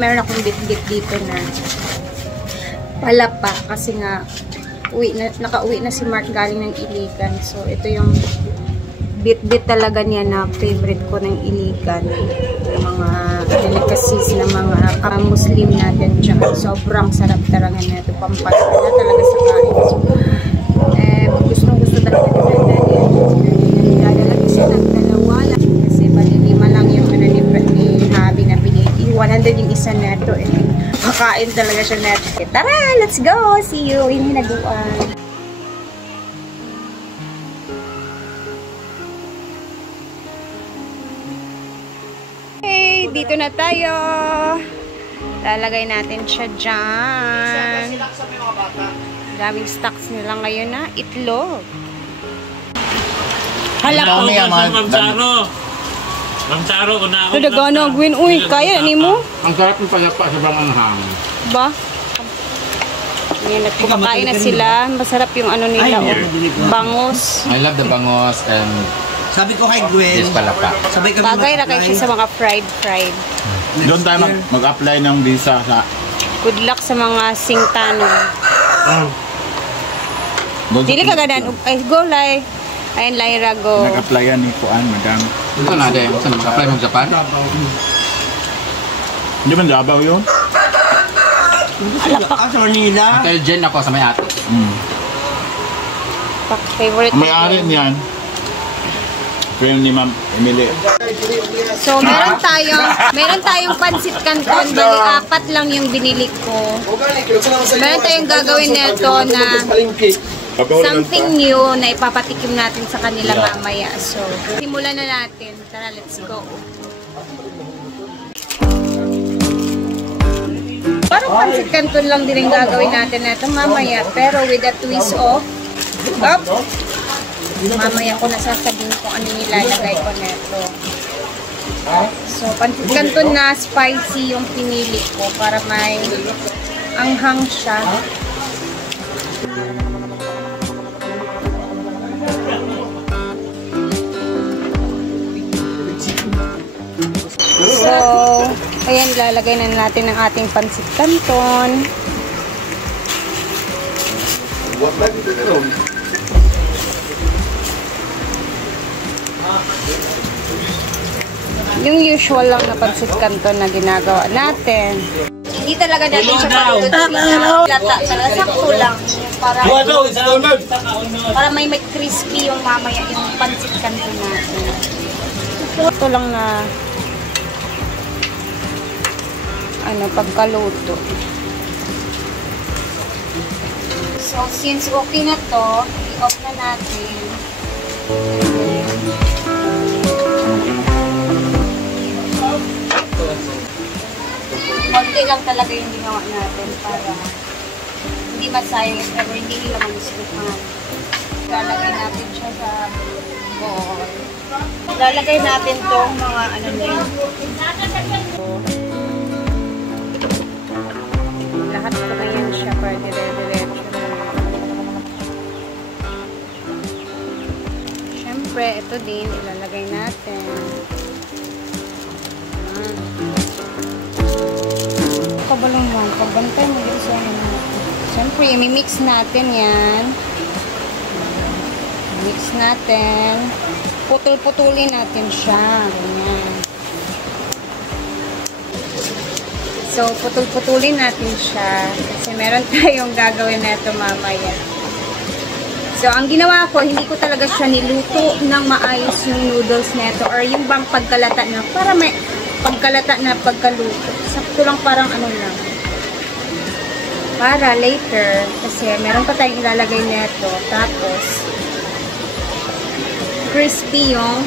Meron akong bit-bit dito na palapa kasi nga nakauwi na si Mark galing ng Iligan. So, ito yung bit-bit talaga niya na favorite ko ng Iligan. Yung mga delicacies na mga Muslim natin dyan. Sobrang sarap talaga na ito. Pampalala na talaga sa kain. So, gustong-gusto talaga ng Daniel. Nilalagay siya ng dalawa lang. Kasi bali 5 lang yung ni Habi na pinili. 100 yung isa neto. Makain talaga siya neto. Tara, let's go! See you in Hinaguan. Dito na tayo. Lalagay natin siya dyan. Daming stocks nila ngayon na itlog. Hala ko. Ma'am Charo, una ako. Ito gano, Gwen. Uy, kaya ni mo? Ang sarap ng palapa, sobrang anghang. Ba? Yan, kumakain na sila. Masarap yung ano nila. Bangos. I love the bangos and sabi ko kay Gwen, this palapa. sabay kami Bagay na kayo siya sa mga fried. Doon tayo mag-apply ng visa sa... Good luck sa mga singtano. Dili ka ganan. Ay, go, Lai. Ayun, Lyra, go. Nag-apply yan ni Kuan, madam. Ito na din. Saan mag-apply mo sa Japan? Hindi ba Davao yun? sa Manila. Hotel Jen ako sa may ate. Favorite. May-ari niyan. Friend ni Ma'am Emily. So, meron tayong pansit canton. Bali, 4 lang yung binili ko. Meron tayong gagawin nito na something new na ipapatikim natin sa kanila mamaya. So, simulan na natin. Tara, let's go. Parang pansit canton lang din yung gagawin natin nito mamaya. Pero with a twist of mamaya ko nasasabihin kung ano nilalagay ko neto. So, pansit canton na spicy yung pinili ko para may anghang siya. So, ayan, lalagay na natin ang ating pansit canton. Yung usual lang na pansit canton na ginagawa natin. Hindi talaga natin siya lata. Sakto lang. Para may crispy yung mamaya yung pansit canton natin. Ito lang na pagkaluto. So, since okay na to, i-off na natin. Konti lang talaga yung ginawa natin para hindi masayang pero hindi nila mag-gustuhan. Lalagay natin siya sa bowl. Lalagay natin tong mga na yun. Lahat ko na yan siya para dire-diretso na. Siyempre, ito din ilalagay natin. Pabalong mo, pagbantay mo dito sa ano natin. Siyempre, i-mix natin yan. Mix natin. Putol-putulin natin siya. Ganyan. So, putol-putulin natin siya. Kasi meron tayong gagawin na ito mamaya. So, ang ginawa ko, hindi ko talaga siya niluto ng maayos yung noodles nito or yung bang pagkalata na para may pagkalata na pagkaluto. Sakto lang parang ano lang. Para later, kasi meron pa tayong ilalagay nito. Tapos, crispy yung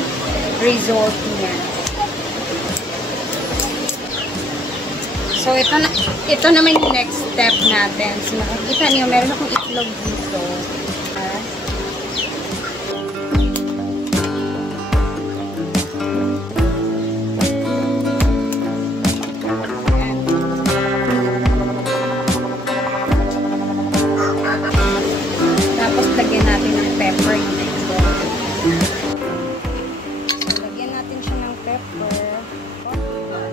result niya. So, ito naman yung next step natin. So, nakikita niyo, meron akong itlog dito. Tapos, lagyan natin ng pepper yung itlog. Lagyan natin siya ng pepper. Pepper.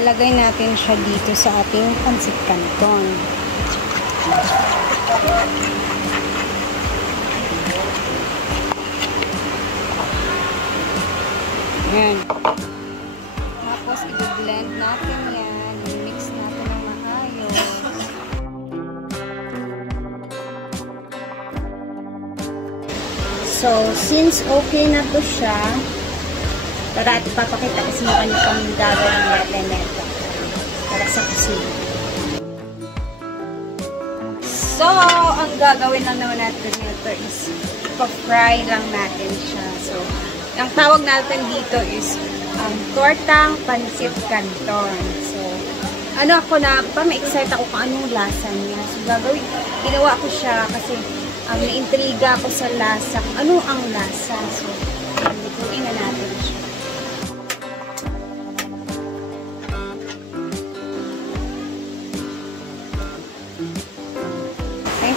Ilalagay natin siya dito sa ating pancit canton. Ayan. Tapos, i-blend natin yan. I-mix natin ng maayos. So, since okay na to siya, tara at ipapakita kasi yung ano pang gagawin natin neto para sa kusina. So, ang gagawin lang naman natin nito is ipa-fry lang natin siya. So, ang tawag natin dito is tortang pancit canton. So, ano ako na, pa-excite ako kung anong lasa niya. So, ginawa ko siya kasi na-intriga ako sa lasa. Kung ano ang lasa. So, lutuin na natin siya. Okay.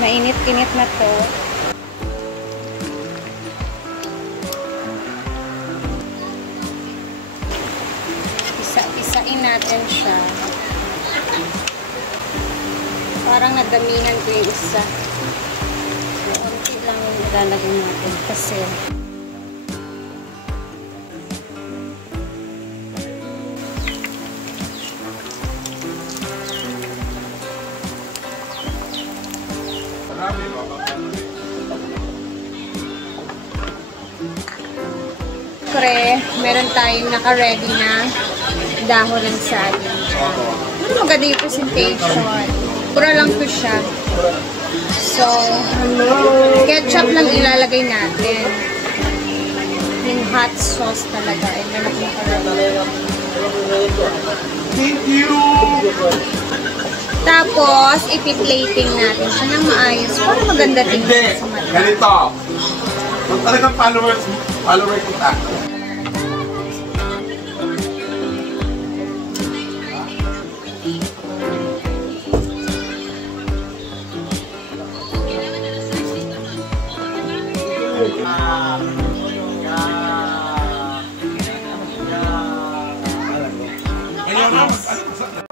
Mainit-init na to. Isa-isain natin siya. Parang nadamihan ko yung isa. Lang ilalagay natin kasi meron tayong naka-ready na dahon ng saging. Maganda yung presentation. Pura lang to siya. So, ketchup lang ilalagay natin. Yung hot sauce talaga. Thank you! Tapos, ipi-plating natin siya ng maayos. Para maganda tingnan sa mata. Ganito. Kung talagang follower kita.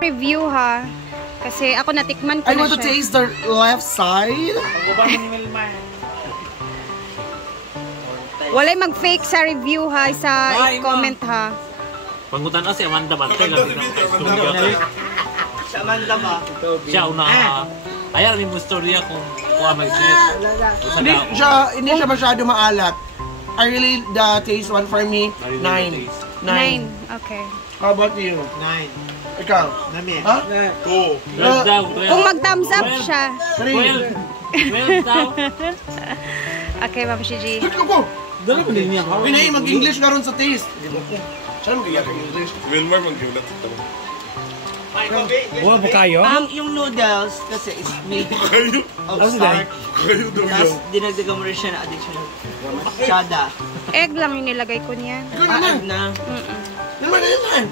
Review ha. Kasi ako natikman ko I na want to siya. taste the left side. Walay mag-fake sa review ha. Sa comment ha. Pangutan si Amanda Bantay lang din ang istorya ka. Sa Amanda ba? Siya una. Ayaw rin mo istorya kung kuha mag-sweet. Hindi siya masyado maalat. I really, the taste one for me, 9. 9. Okay. How about you? 9. Ikaw? Nami. Ha? 12 daw. Kung mag-thumbs up siya. 12 daw. Okay, Ma'am Shiji. Ikaw po! Dala ko din niya. Pinay, mag-English ka ron sa taste. Siya mag-iyak ang English. Wilmar, mag-gilat ito. Buwa mo kayo? Yung noodles kasi is made Kayo. of starch. Kayo daw Tapos yun. dinagdagan mo rin siya na additional chada. Egg lang yung nilagay ko niyan. Ikaw naman. Na. Naman na naman.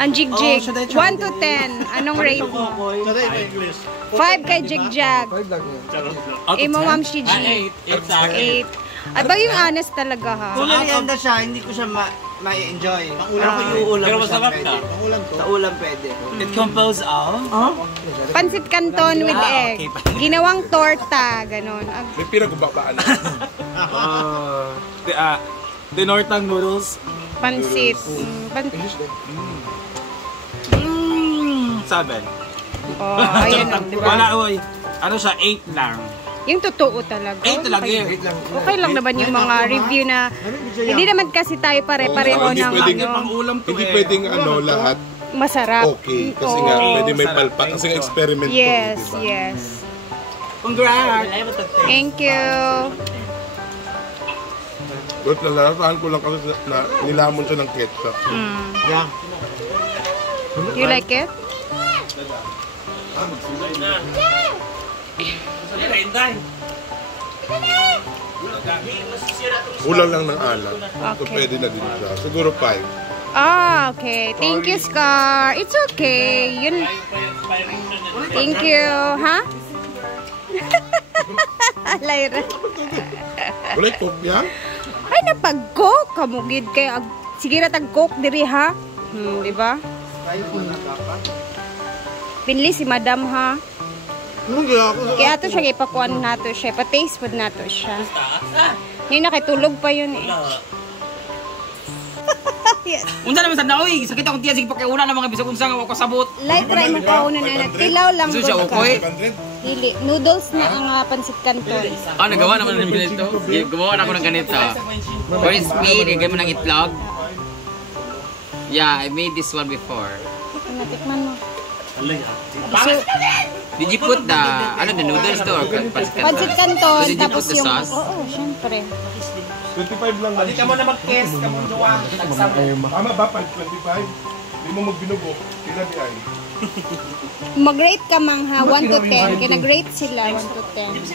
Ang jigjig. Oh, should I 1 try to 10. Anong rate mo? 5 kay jigjag. Imo, Ma'am Shiji. 8. Ay, ba yung honest talaga ha? Kung merienda siya, hindi ko siya ma-enjoy. Pero kung iuulam Pero mo siya, masarap pwede. ka. Sa ulam pwede. It composed of? Pancit canton with egg. Ginawang torta. Ganon. May pinagubabaan. Dinortang noodles. Pancit. 7. Oh, ayan o, diba? Wala, oy. Ano siya? 8 lang. Yung totoo talaga. 8 lang yun. Okay lang naman yung mga review na hindi naman kasi tayo pare-pareho Hindi ng pwedeng- ano, Pangulam to Hindi eh. pwedeng lahat masarap. okay. Kasi Oo. nga, pwede may Sarap. palpak. Kasi nga experiment to, Yes, diba? yes. Congrats! Thank you. But nalalasahan ko lang kasi na nilamon siya ng ketchup. Yeah. You like it? Kulang lang ng alat. So Okay. pwede na din siya. Siguro 5. Ah, okay. Thank you, Scar. It's okay. Yun. Thank you. Ha? Lyra. Wala kopya? Ay, napag-go. Kamugid kay Sige ra tag coke diri ha. Di ba? Pinli si Madam ha. Kaya ato siya ipakuan nato siya, pa-taste food nato siya. Yun nakitulog pa yun eh. Yes. Unsa naman sa naoy, sakit akong tiyan sige pakiuna na mga bisag unsa nga ako sabot. Light try mo kauna na nagtilaw lang Gusto siya gud ka. ukoy. Dili, noodles na ang pansit canton. Nagawa naman ng ganito. Gumawa na ako ng ganito. Crispy, nilagay mo ng itlog. Yeah, I made this one before. Natikman mo. Did you put the noodles to or Pansit canton, Did you tapos put the yung... sauce? Oo, syempre. 25 lang. Hindi ka mo na mag-kiss, ka mo duwa. Tama ba? 25? Hindi mo magbinugo. Sila di ay. Mag-rate ka mang ha, 1 to 10. Kaya nag-rate sila, 1 to 10.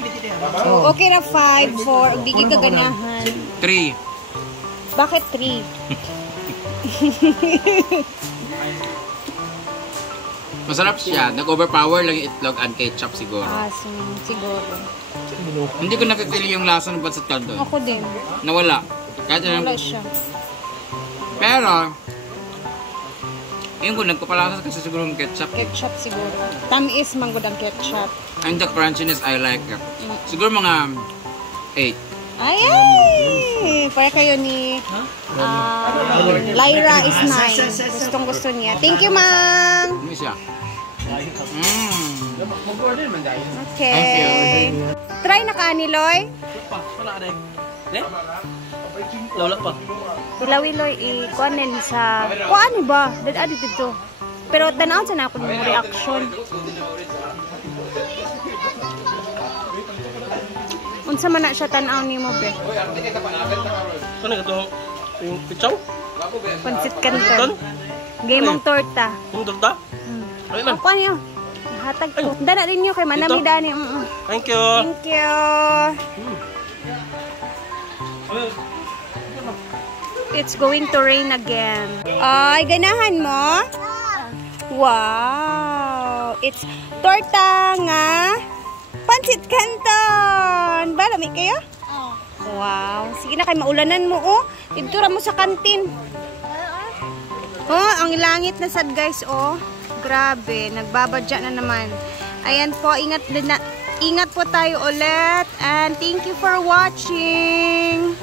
So, okay na 5, 4. Bigi ka ganahan. 3. Bakit 3? Masarap siya. Nag-overpower lang yung itlog and ketchup siguro. Siguro. Hindi ko napipili yung lasa ng pancit canton. Ako din. Nawala. Kahit Wala siya. Pero, yun ko, nagpapalasa kasi siguro ng ketchup. Ketchup siguro. Tamis manggod ang ketchup. And the crunchiness, I like it. Siguro mga 8. Ay! Para kayo ni Lyra is 9. Gustong gusto niya. Thank you, ma'am! Ano siya? Okay. Try na ka ni Loy. Lawla pa. Ilawi Loy, i-kuanin sa... Kuan ba? Dad dito. Pero tanaw sa na ako ng reaction. Unsa man na siya tanaw ni mo, be? Ano ito? Yung pitsaw? Pansit canton. Game mong torta. Yung torta? Ano na? Kuan niyo. Hatag ko. Dana rin niyo kay manami dani. Thank you. Thank you. It's going to rain again. Ay, ganahan mo? Wow! It's torta nga pansit canton. Ba, lamig kayo? Wow. Sige na, kay maulanan mo, oh. Idura mo sa kantin. Oh, ang langit na sad, guys, oh. Grabe, nagbabadya na naman. Ayan po, ingat po tayo ulit. And thank you for watching.